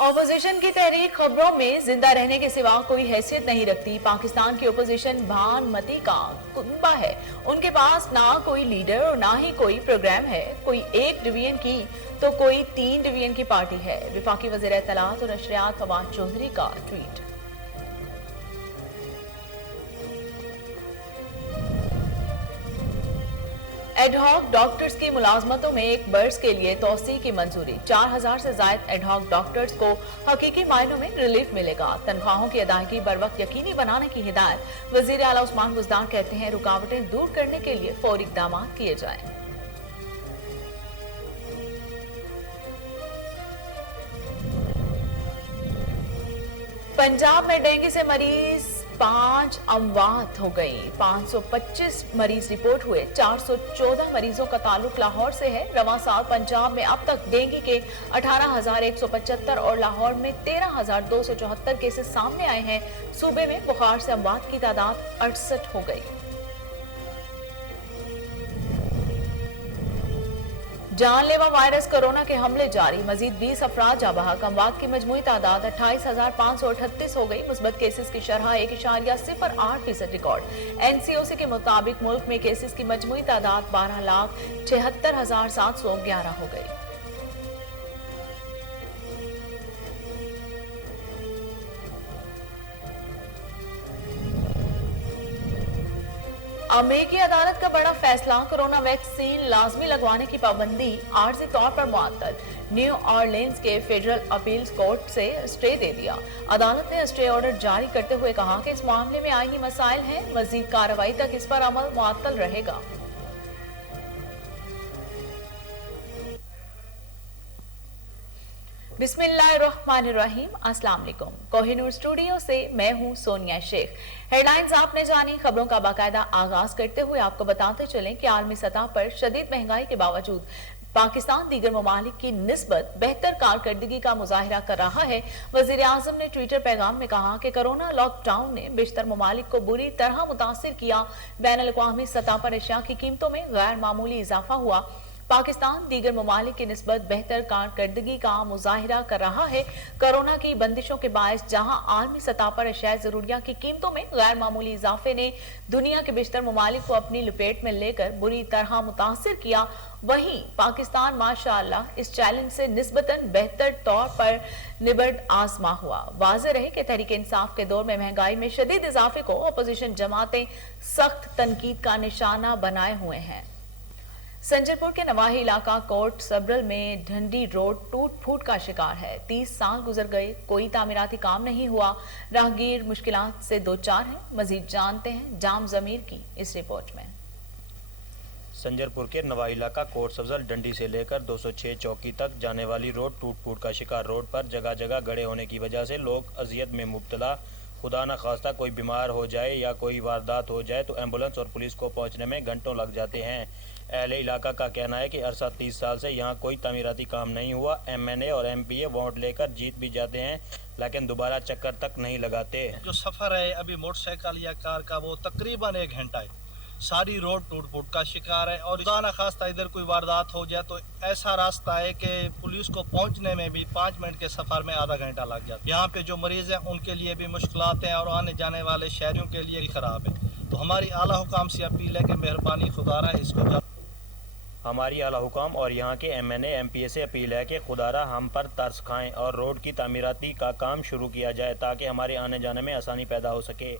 Opposition की तहरीक खबरों में जिंदा रहने के सिवा कोई हैसियत नहीं रखती। पाकिस्तान की अपोजिशन भानुमति का कुनबा है। उनके पास ना कोई लीडर और ना ही कोई प्रोग्राम है। कोई एक डिवीजन की तो कोई 3 डिवीजन की पार्टी है। वफाकी वज़ीर इत्तलात और नशरियात फवाद चौधरी का ट्वीट। एडहॉक डॉक्टर्स की मुलाजमतों में एक बर्स के लिए तोसी की मंजूरी। 4000 से जायद एडहॉक डॉक्टर्स को हकीकी मायनों में रिलीफ मिलेगा। तनख्वाहों की अदायगी बर वक्त यकीनी बनाने की हिदायत। वजीर आला उस्मान बुज़दार कहते हैं रुकावटें दूर करने के लिए फौरी इक़दाम किए जाएं। पंजाब में डेंगू से मरीज 5 अमवात हो गई। 525 मरीज रिपोर्ट हुए। 414 मरीजों का ताल्लुक लाहौर से है। रवां साल पंजाब में अब तक डेंगू के 18,175 और लाहौर में 13,274 केसेस सामने आए हैं। सूबे में बुखार से अमवात की तादाद 68 हो गई। जानलेवा वायरस कोरोना के हमले जारी। मजीद 20 अफराद जाँ बहक। अमवात की मजमूई तादाद 28,538 हो गई। मुस्बत केसेस की शरह 1.08% रिकॉर्ड। NCOC के मुताबिक मुल्क में केसेस की मजमूई तादाद 12,76,711 हो गई। अमेरिकी अदालत का बड़ा फैसला। कोरोना वैक्सीन लाजमी लगवाने की पाबंदी आर्जी तौर पर मुअत्तल। न्यू ऑरलिन्स के फेडरल अपील्स कोर्ट से स्टे दे दिया। अदालत ने स्टे ऑर्डर जारी करते हुए कहा कि इस मामले में आईनी मसाइल हैं। मजीद कार्रवाई तक इस पर अमल मुअत्तल रहेगा। बिस्मिल्लाहिर्रहमानिर्रहीम। अस्सलाम वालेकुम। कोहिनूर स्टूडियो से मैं हूं सोनिया शेख। हेडलाइंस आपने जानी। खबरों का बाकायदा आगाज करते हुए आपको बताते चलें कि आलमी सतह पर शदीद महंगाई के बावजूद पाकिस्तान दीगर ममालिक की निस्बत बेहतर कारकर्दगी का मुजाहिरा कर रहा है। वजीर आजम ने ट्विटर पैगाम में कहा कि कोरोना लॉकडाउन ने बेशतर ममालिक को बुरी तरह मुतासिर किया। बैनुल अक़वामी सतह पर अशिया की कीमतों में गैर मामूली इजाफा हुआ। पाकिस्तान दीगर ममालिक की निस्बत बेहतर कारकर्दगी का मुजाहिरा कर रहा है। कोरोना की बंदिशों के बायस जहां आलमी सतह पर अशिया जरूरिया की कीमतों में गैर मामूली इजाफे ने दुनिया के बेशतर ममालिक को अपनी लपेट में लेकर बुरी तरह मुतासिर किया, वहीं पाकिस्तान माशाअल्लाह इस चैलेंज से निस्बतन बेहतर तौर पर निबर्द आजमा हुआ। वाज़ेह रहे कि तहरीक इंसाफ के दौर में महंगाई में शदीद इजाफे को अपोजिशन जमातें सख्त तनकीद का निशाना बनाए हुए हैं। संजरपुर के नवाही इलाका कोट सबरल में ढंडी रोड टूट फूट का शिकार है। 30 साल गुजर गए, कोई तामीराती काम नहीं हुआ। राहगीर मुश्किलात से दो चार हैं। मजीद जानते हैं जाम जमीर की इस रिपोर्ट में। संजरपुर के नवाही इलाका कोट सब्जल डंडी से लेकर 206 चौकी तक जाने वाली रोड टूट फूट का शिकार। रोड पर जगह जगह गड्ढे होने की वजह से लोग अजियत में मुब्तला। खुदा न खास्ता कोई बीमार हो जाए या कोई वारदात हो जाए तो एम्बुलेंस और पुलिस को पहुंचने में घंटों लग जाते हैं। अहले इलाका का कहना है कि अरसा 30 साल से यहाँ कोई तामीराती काम नहीं हुआ। MNA और MPA वोट लेकर जीत भी जाते हैं लेकिन दोबारा चक्कर तक नहीं लगाते। जो सफ़र है अभी मोटरसाइकिल या कार का वो तकरीबन 1 घंटा है। सारी रोड टूट फूट का शिकार है और खुदा न खास्ता इधर कोई वारदात हो जाए तो ऐसा रास्ता है कि पुलिस को पहुंचने में भी 5 मिनट के सफ़र में आधा घंटा लग जाता है। यहाँ पे जो मरीज़ हैं उनके लिए भी मुश्किलात हैं और आने जाने वाले शहरियों के लिए भी ख़राब है। तो हमारी आला हुकाम से अपील है कि मेहरबानी खुदारा इसको हमारी आला हुकाम और यहाँ के MNA MPA से अपील है कि खुदारा हम पर तरस खाएं और रोड की तामीराती का काम शुरू किया जाए ताकि हमारे आने जाने में आसानी पैदा हो सके।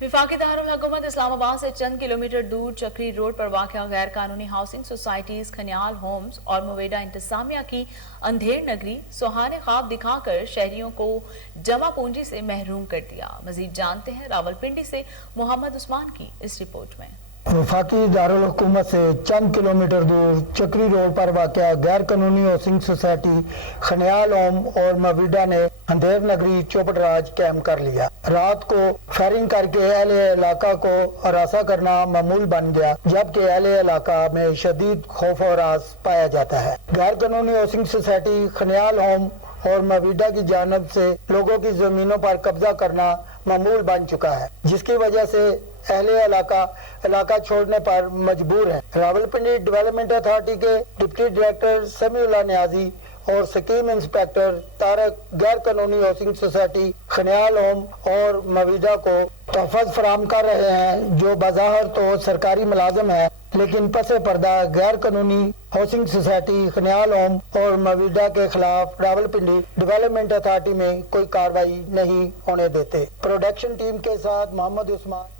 विफाकी दारुल हुकूमत इस्लामाबाद से चंद किलोमीटर दूर चक्री रोड पर वाक़या गैर कानूनी हाउसिंग सोसाइटीज खनियाल होम्स और मुवेदा इंतजामिया की अंधेर नगरी सुहाने ख्वाब दिखाकर शहरियों को जमा पूंजी से महरूम कर दिया। मजीद जानते हैं रावलपिंडी से मोहम्मद उस्मान की इस रिपोर्ट में। वफाकी दारुल हुकूमत से चंद किलोमीटर दूर चक्री रोड पर वाक़या गैर कानूनी हाउसिंग सोसाइटी खनियाल होम और मवीडा ने अंधेर नगरी चौपट राज कैंप कर लिया। रात को फायरिंग करके अहले इलाका को हरासा करना मामूल बन गया, जबकि अहले इलाका में शदीद खौफ और रास पाया जाता है। गैर कानूनी हाउसिंग सोसाइटी खनियाल होम और मवीडा की जानिब से लोगों की जमीनों पर कब्जा करना मामूल बन चुका है, जिसकी वजह से अहले इलाका छोड़ने पर मजबूर है। रावलपिंडी डेवलपमेंट अथॉरिटी के डिप्टी डायरेक्टर समीउल्लाह न्याजी और स्कीम इंस्पेक्टर तारक गैर कानूनी हाउसिंग सोसाइटी खनियाल होम और मवीदा को तहफ़्फ़ुज़ फराहम कर रहे हैं, जो बज़ाहिर तो सरकारी मुलाजिम है लेकिन पसे पर्दा गैर कानूनी हाउसिंग सोसाइटी खनियाल होम और मवीदा के खिलाफ रावलपिंडी डेवलपमेंट अथॉरिटी में कोई कार्रवाई नहीं होने देते। प्रोडक्शन टीम के साथ मोहम्मद उस्मान।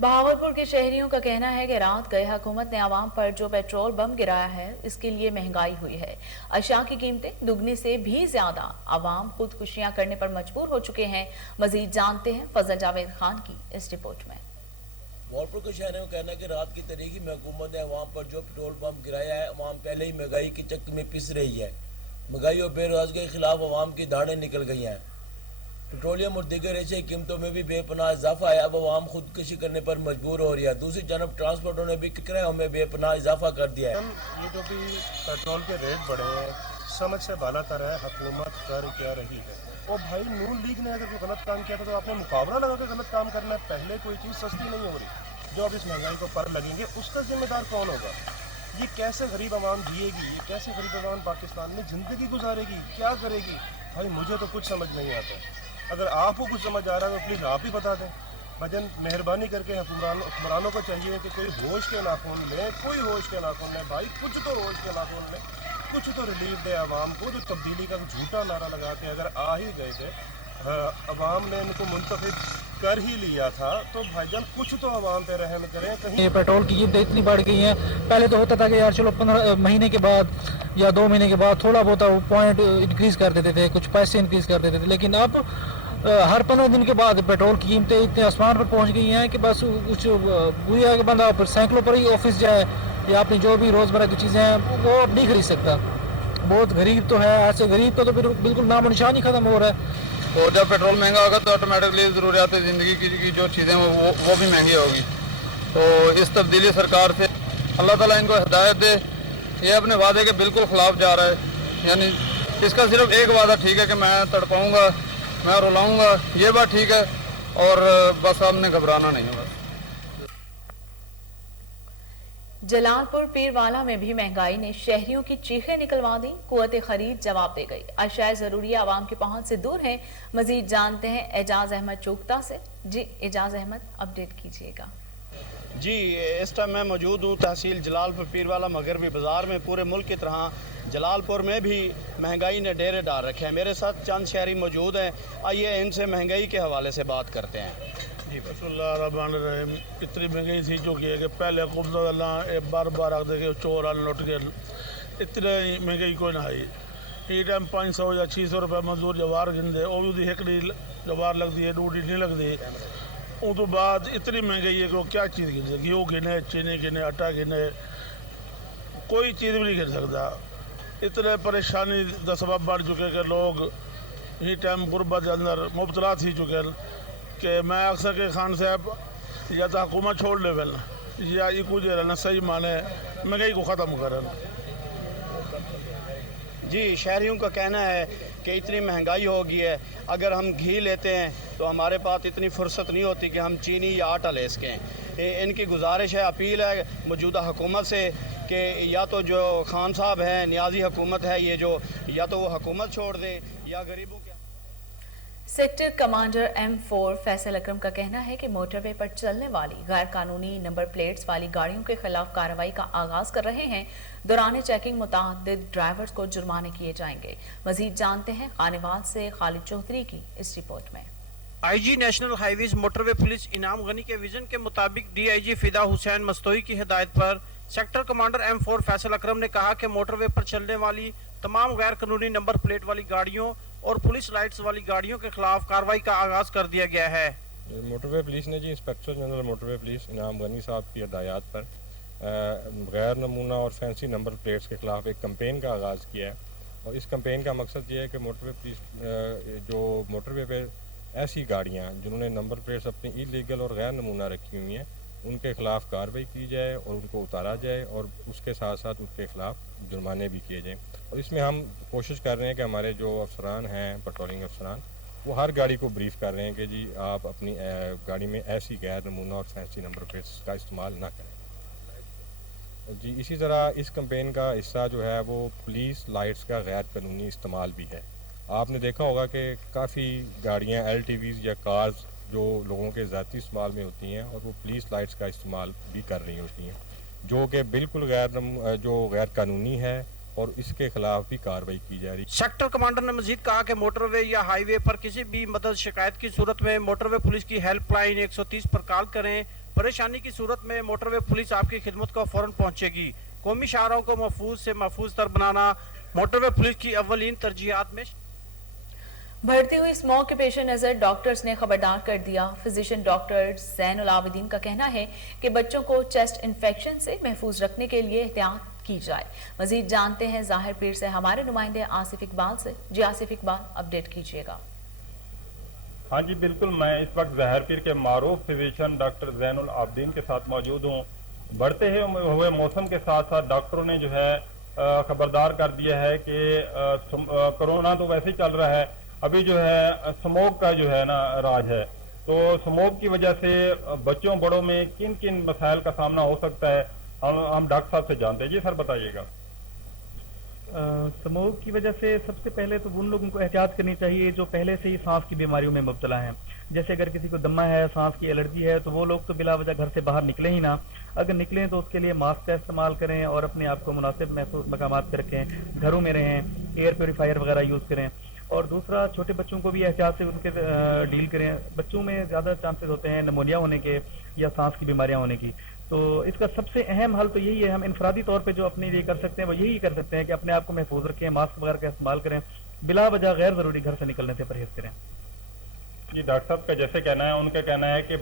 बहावलपुर के शहरियों का कहना है कि रात गए हुकूमत ने आवाम पर जो पेट्रोल बम गिराया है, इसके लिए महंगाई हुई है। अशिया की कीमतें दुगनी से भी ज्यादा। आवाम खुदकुशियां करने पर मजबूर हो चुके हैं। मजीद जानते हैं फजल जावेद खान की इस रिपोर्ट में। बहावलपुर के शहरियों का कहना है कि रात की तारीकी में हुकूमत ने अवाम पर जो पेट्रोल पंप गिराया है, अवाम पहले ही महंगाई की चक्कर में पिस रही है। महंगाई और बेरोजगारी के खिलाफ अवाम की दाढ़ें निकल गई हैं। पेट्रोलियम और दीगर ऐसी कीमतों में भी बेपनाह इजाफा है। अब अवाम खुदकुशी करने पर मजबूर हो रही है। दूसरी जानब ट्रांसपोर्टरों ने भी किरायों में बेपनाह इजाफा कर दिया है। ये जो भी पेट्रोल के रेट बढ़े हैं, समझ से बालातर है। हुकूमत कर क्या रही है? और भाई नून लीग ने अगर कोई गलत काम किया था तो आपने मुकाबला लगा के गलत काम करना है। पहले कोई चीज़ सस्ती नहीं हो रही, जो अब इस महंगाई को पर लगेंगे उसका जिम्मेदार कौन होगा? ये कैसे गरीब आवाम जिएगी? ये कैसे गरीब आवाम पाकिस्तान में ज़िंदगी गुजारेगी? क्या करेगी? भाई मुझे तो कुछ समझ नहीं आता। अगर आपको कुछ समझ आ रहा है तो प्लीज़ आप ही बता दें। भजन मेहरबानी करके हुक्मरानों को चाहिए कि कोई होश के नाखून लें, कोई होश के नाखून लें। भाई कुछ तो होश के नाखून लें, कुछ तो रिलीफ दे आवाम को। जो तब्दीली का झूठा नारा लगा के अगर आ ही गए थे, आवाम ने इनको मुंतखब कर ही लिया था, तो भाईजान कुछ तो आवाम पे रहम करें। कहीं ये पेट्रोल की कीमतें इतनी बढ़ गई हैं। पहले तो होता था कि यार चलो 15 महीने के बाद या 2 महीने के बाद थोड़ा बहुत पॉइंट इंक्रीज़ कर देते थे, कुछ पैसे इंक्रीज़ कर देते थे, लेकिन अब हर 15 दिन के बाद पेट्रोल की कीमतें इतने आसमान पर पहुंच गई हैं कि बस कुछ बुरी है कि बंदा फिर सैकड़ों पर ही ऑफिस जाए या अपनी जो भी रोज़मर्रा की चीज़ें हैं वो नहीं खरीद सकता। बहुत गरीब तो है, ऐसे गरीब का तो फिर बिल्कुल नामो निशान ही ख़त्म हो रहा है। और जब पेट्रोल महंगा होगा तो ऑटोमेटिकली ज़रूरियात ज़िंदगी की जो चीज़ें वो भी महंगी होगी। तो इस तब्दीली सरकार से अल्लाह ताला इनको हिदायत दे। ये अपने वादे के बिल्कुल ख़िलाफ़ जा रहा है। यानी इसका सिर्फ एक वादा ठीक है कि मैं तड़पाऊँगा, मैं रुलाऊँगा, ये बात ठीक है, और बस हमने घबराना नहीं होगा। जलालपुर पीरवाला में भी महंगाई ने शहरियों की चीखें निकलवा दी। कुव्वत खरीद जवाब दे गई। अशिया ज़रूरी आवाम की पहुंच से दूर है। मजीद जानते हैं एजाज अहमद चूकता से। जी एजाज अहमद, अपडेट कीजिएगा। जी, इस टाइम मैं मौजूद हूँ तहसील जलालपुर पीरवाला मगरबी बाज़ार में। पूरे मुल्क की तरह जलालपुर में भी महंगाई ने डेरे डाल रखे हैं। मेरे साथ चंद शहरी मौजूद हैं, आइए इनसे महंगाई के हवाले से बात करते हैं। जी रहीम, इतनी महंगाई थी जो कि पहले बार बार आखते कि चोर आने लुट के, इतनी महंगाई कोई ना आई। ये टाइम 500 या 600 रुपये मजदूर जवार गिनते, वो भी एकड़ी जवार लगती है, डूडी नहीं लगती। उस तो बाद इतनी महंगाई है कि वो क्या चीज़ गिन सकती, घी गिने, चीनी गिने, आटा गिने, कोई चीज़ भी नहीं गिन सकता। इतने परेशानी का सबब बन चुके कि लोग ये टाइम गुरबत के अंदर मुबतला थी चुके हैं कि मैं अक्सर के खान साहब या तो हुकूमत छोड़ ले वेल या इको जे रहना सही माने महंगाई को ख़त्म करन। जी, शहरियों का कहना है कि इतनी महंगाई हो गई है, अगर हम घी लेते हैं तो हमारे पास इतनी फुर्सत नहीं होती कि हम चीनी या आटा ले सकें। इनकी गुजारिश है, अपील है मौजूदा हुकूमत से कि या तो जो खान साहब हैं, नियाजी हुकूमत है ये जो, या तो वो हुकूमत छोड़ दें या गरीबों के। सेक्टर कमांडर M4 फैसल अकरम का कहना है कि मोटरवे पर चलने वाली गैर कानूनी नंबर प्लेट्स वाली गाड़ियों के खिलाफ कार्रवाई का आगाज कर रहे हैं। दौरान चेकिंग मुतअद्दिद ड्राइवर्स को जुर्माने किए जाएंगे। मजीद जानते हैं खानेवाल से खालिद चौधरी की इस रिपोर्ट में। IG national highways motorway police इनाम गनी के विजन के मुताबिक DIG फिदा हुसैन मस्तोई की हिदायत पर सेक्टर कमांडर M4 फैसल अकरम ने कहा कि मोटरवे पर चलने वाली तमाम गैर कानूनी नंबर प्लेट वाली गाड़ियों और पुलिस लाइट्स वाली गाड़ियों के खिलाफ कार्रवाई का आगाज कर दिया गया है। मोटरवे पुलिस ने जी इंस्पेक्टर जनरल मोटरवे पुलिस इनाम गनी साहब की हिदायत पर गैर नमूना और फैंसी नंबर प्लेट्स के खिलाफ एक कैंपेन का आगाज़ किया है। और इस कैंपेन का मकसद ये है कि मोटरवे पुलिस जो मोटरवे पे ऐसी गाड़ियाँ जिन्होंने नंबर प्लेट्स अपनी इलीगल और गैर नमूना रखी हुई हैं उनके खिलाफ कार्रवाई की जाए और उनको उतारा जाए और उसके साथ साथ उनके खिलाफ जुर्माने भी किए जाएँ। और इसमें हम कोशिश कर रहे हैं कि हमारे जो अफसरान हैं, पेट्रोलिंग अफसरान, वो हर गाड़ी को ब्रीफ कर रहे हैं कि जी आप अपनी गाड़ी में ऐसी गैर नमूना और फैंसी नंबर प्लेट्स का इस्तेमाल ना करें। जी, इसी तरह इस कैंपेन का हिस्सा जो है वो पुलिस लाइट्स का गैर कानूनी इस्तेमाल भी है। आपने देखा होगा कि काफ़ी गाड़ियाँ LTVs या कार्स जो लोगों के ज़ाती इस्तेमाल में होती हैं और वो पुलिस लाइट्स का इस्तेमाल भी कर रही होती हैं, जो कि बिल्कुल गैर कानूनी है और इसके खिलाफ भी कार्रवाई की जा रही है। सेक्टर कमांडर ने मजीद कहा कि मोटरवे या हाईवे पर किसी भी मदद शिकायत की सूरत में मोटरवे पुलिस की हेल्पलाइन 130 पर कॉल करें। परेशानी की सूरत में मोटरवे पुलिस आपकी खिदमत को फौरन पहुंचेगी। कौमी शाहराहों को महफूज से महफूज तर बनाना मोटरवे पुलिस की अव्वलीन तरजीहात में। बढ़ती हुई स्मॉग के पेश नजर डॉक्टर्स ने खबरदार कर दिया। फिजिशियन डॉक्टर ज़ैनुल आबिदीन का कहना है कि बच्चों को चेस्ट इन्फेक्शन से महफूज रखने के लिए एहतियात की जाए। मजीद जानते हैं ज़ाहिर पीर से हमारे नुमाइंदे आसिफ इकबाल से। जी आसिफ इकबाल, अपडेट कीजिएगा। हाँ जी बिल्कुल, मैं इस वक्त ज़ाहिर पीर के मारूफ फिजिशियन डॉक्टर ज़ैनुल आबिदीन के साथ मौजूद हूँ। बढ़ते हुए मौसम के साथ साथ डॉक्टरों ने जो है खबरदार कर दिया है कि कोरोना तो वैसे ही चल रहा है, अभी जो है स्मोक का जो है ना राज है, तो स्मोक की वजह से बच्चों बड़ों में किन किन मसाइल का सामना हो सकता है हम डॉक्टर साहब से जानते हैं। जी सर बताइएगा। स्मोक की वजह से सबसे पहले तो उन लोगों को एहतियात करनी चाहिए जो पहले से ही सांस की बीमारियों में मुब्तला हैं। जैसे अगर किसी को दमा है, सांस की एलर्जी है, तो वो लोग तो बिला वजह घर से बाहर निकले ही ना। अगर निकलें तो उसके लिए मास्क का इस्तेमाल करें और अपने आप को मुनासिब महफूज मकामात पर रखें, घरों में रहें, एयर प्योरीफायर वगैरह यूज़ करें। और दूसरा, छोटे बच्चों को भी एहतियात से उनके डील करें। बच्चों में ज़्यादा चांसेस होते हैं निमोनिया होने के या सांस की बीमारियाँ होने की, तो इसका सबसे अहम हल तो यही है, हम इनफरादी तौर पे जो अपने लिए कर सकते हैं वो यही कर सकते हैं कि अपने आप को महफूज रखें, मास्क वगैरह का इस्तेमाल करें, बिला वजह गैर ज़रूरी घर से निकलने से परहेज करें। जी डॉक्टर साहब का जैसे कहना है, उनका कहना है कि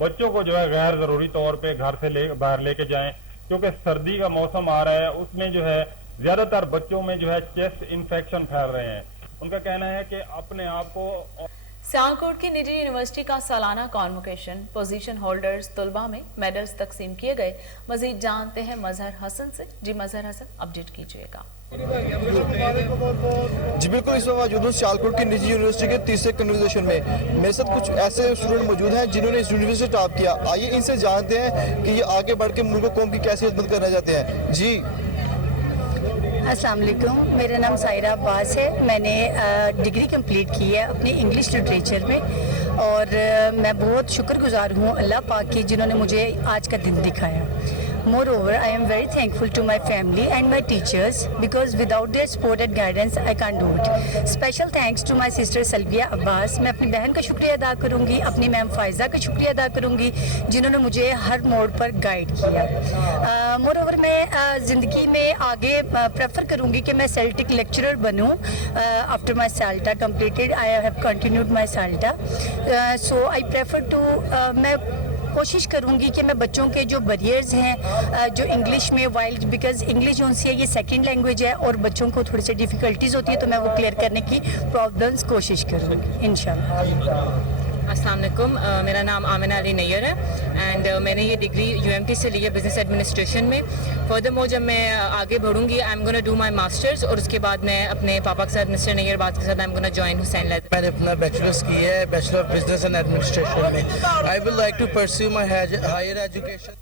बच्चों को जो है गैर ज़रूरी तौर पे घर से बाहर लेके जाएं, क्योंकि सर्दी का मौसम आ रहा है, उसमें जो है ज़्यादातर बच्चों में जो है चेस्ट इन्फेक्शन फैल रहे हैं। उनका कहना है कि अपने आप को। सियालकोट की निजी यूनिवर्सिटी का सालाना कॉन्वोकेशन, पोजीशन होल्डर्स तलबा में मेडल्स तकसीम किए गए। मजीद जानते हैं मजहर हसन से। जी मजहर हसन, अपडेट कीजिएगा। जी बिल्कुल, इस वक्त मौजूद हूँ सियालकोट की निजी यूनिवर्सिटी के तीसरे कन्वर्सेशन में। मेरे साथ कुछ ऐसे स्टूडेंट मौजूद हैं जिन्होंने इस यूनिवर्सिटी टॉप किया। आइए इनसे जानते हैं कि ये आगे बढ़ के मुल्क कौम की कैसे खिदमत करना चाहते हैं। जी अस्सलाम वालेकुम, मेरा नाम सायरा अब्बास है। मैंने डिग्री कंप्लीट की है अपनी इंग्लिश लिटरेचर में, और मैं बहुत शुक्रगुजार हूँ अल्लाह पाक की जिन्होंने मुझे आज का दिन दिखाया। Moreover, I am very thankful to my family and my teachers because without their support and guidance, I can't do it. Special thanks to my sister Salviya Abbas. मैं अपनी बहन का शुक्रिया अदा करूँगी, अपनी मैम फायज़ा का शुक्रिया अदा करूँगी जिन्होंने मुझे हर मोड़ पर गाइड किया। Moreover, मैं ज़िंदगी में आगे प्रेफर करूँगी कि मैं सेल्टिक लेक्चरर बनूँ। After my SALTA completed, I have continued my SALTA. So I prefer to मैं कोशिश करूंगी कि मैं बच्चों के जो बैरियर्स हैं जो इंग्लिश में, वाइल्ड बिकॉज इंग्लिश जो है ये सेकंड लैंग्वेज है और बच्चों को थोड़ी सी डिफ़िकल्टीज होती है, तो मैं वो क्लियर करने की प्रॉब्लम्स कोशिश करूंगी इंशाल्लाह। अस्सलाम वालेकुम, मेरा नाम आमिना अली नैयर है एंड मैंने ये डिग्री UMT से ली है बिजनेस एडमिनिस्ट्रेशन में। फर्दरमोर जब मैं आगे बढ़ूंगी, I am gonna do my masters, और उसके बाद मैं अपने पापा के साथ मिस्टर नैयर बात के साथ I am gonna join Hussain lab. मैंने अपना बैचलर्स की है, bachelor of business and administration में। I would like to pursue my higher education.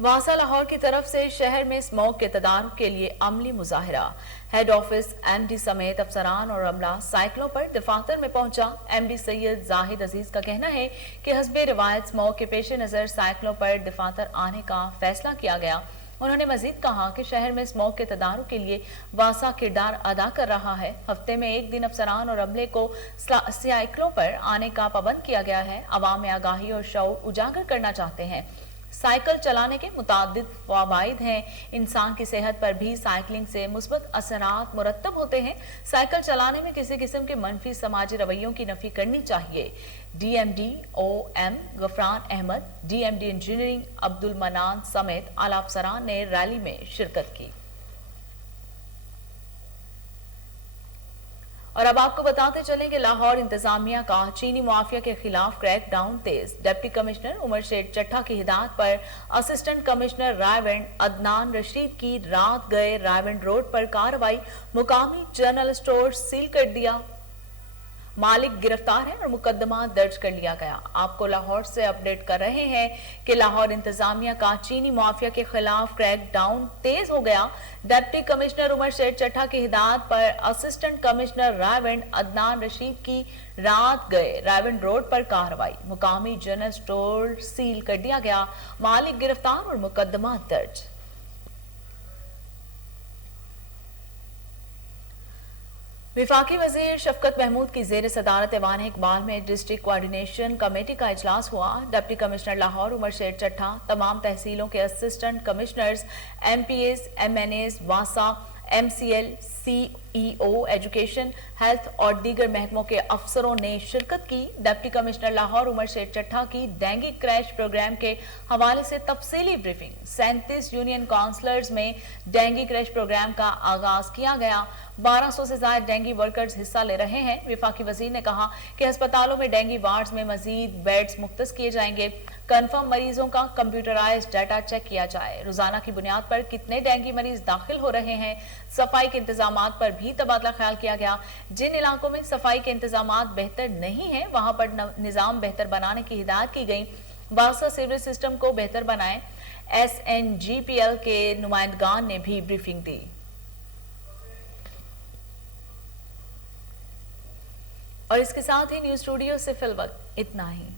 वासा लाहौर की तरफ से शहर में स्मोक के तदारुक के लिए अमली मुजाहिरा। हेड ऑफिस, MD समेत अफसरान और अमला साइकिलों पर दफातर में पहुंचा। MD सैयद जाहिद अजीज का कहना है कि हस्बे रिवायत स्मोक के पेश नजर साइकिलों पर दफातर आने का फैसला किया गया। उन्होंने मजीद कहा कि शहर में स्मोक के तदारुक के लिए वासा किरदार अदा कर रहा है। हफ्ते में एक दिन अफसरान और अमले को साइकिलों पर आने का पाबंद किया गया है। अवाम में आगाही और शऊर उजागर करना चाहते हैं। साइकिल चलाने के मुतादिद फ़वाइद हैं। इंसान की सेहत पर भी साइकिलिंग से मुस्बत असरात मुरत्तब होते हैं। साइकिल चलाने में किसी किस्म के मनफी समाजी रवैयों की नफी करनी चाहिए। DMD OM Ghufran Ahmad, DMD engineering Abdul Manan समेत आला अफसरान ने रैली में शिरकत की। और अब आपको बताते चलें कि लाहौर इंतजामिया का चीनी मुआफिया के खिलाफ क्रैक डाउन तेज। डिप्टी कमिश्नर उमर शेख चट्ठा की हिदायत पर असिस्टेंट कमिश्नर रायविंड अदनान रशीद की रात गए रायविंड रोड पर कार्रवाई। मुकामी जनरल स्टोर सील कर दिया। मालिक गिरफ्तार है और मुकदमा दर्ज कर लिया गया। आपको लाहौर से अपडेट कर रहे हैं कि लाहौर इंतजामिया का चीनी माफिया के खिलाफ क्रैक डाउन तेज हो गया। डिप्टी कमिश्नर उमर शेर चट्ठा की हिदायत पर असिस्टेंट कमिश्नर रायविंड अदनान रशीद की रात गए रायविंड रोड पर कार्रवाई। मुकामी जनरल स्टोर सील कर दिया गया। मालिक गिरफ्तार और मुकदमा दर्ज। विफाकी वजीर शफकत महमूद की जेर सदारत ऐवान इकबाल में डिस्ट्रिक्ट कोऑर्डिनेशन कमेटी का इजलास हुआ। डिप्टी कमिश्नर लाहौर उमर शेर चट्ठा, तमाम तहसीलों के असिस्टेंट कमिश्नर्स, MPAs, MNAs, वासा, MCL, CEO, एजुकेशन, हेल्थ और दीगर महकमों के अफसरों ने शिरकत की। डिप्टी कमिश्नर लाहौर उमर शेर चट्ठा की डेंगू क्रैश प्रोग्राम के हवाले से तफसीली ब्रीफिंग। 37 यूनियन काउंसलर्स में डेंगू क्रैश प्रोग्राम का आगाज किया गया। 1200 से ज्यादा डेंगू वर्कर्स हिस्सा ले रहे हैं। विफाकी वजीर ने कहा कि अस्पतालों में डेंगू वार्ड्स में मजीद बेड्स मुख्तस किए जाएंगे। कन्फर्म मरीजों का कंप्यूटराइज डाटा चेक किया जाए। रोजाना की बुनियाद पर कितने डेंगू मरीज दाखिल हो रहे हैं। सफाई के इंतजामात पर भी तबादला ख्याल किया गया। जिन इलाकों में सफाई के इंतजामात बेहतर नहीं है वहां पर निजाम बेहतर बनाने की हिदायत की गई। वासा सीवरेज सिस्टम को बेहतर बनाएं। SNGPL के नुमाइंदगान ने भी ब्रीफिंग दी। और इसके साथ ही न्यूज स्टूडियो से फिल वक्त इतना ही।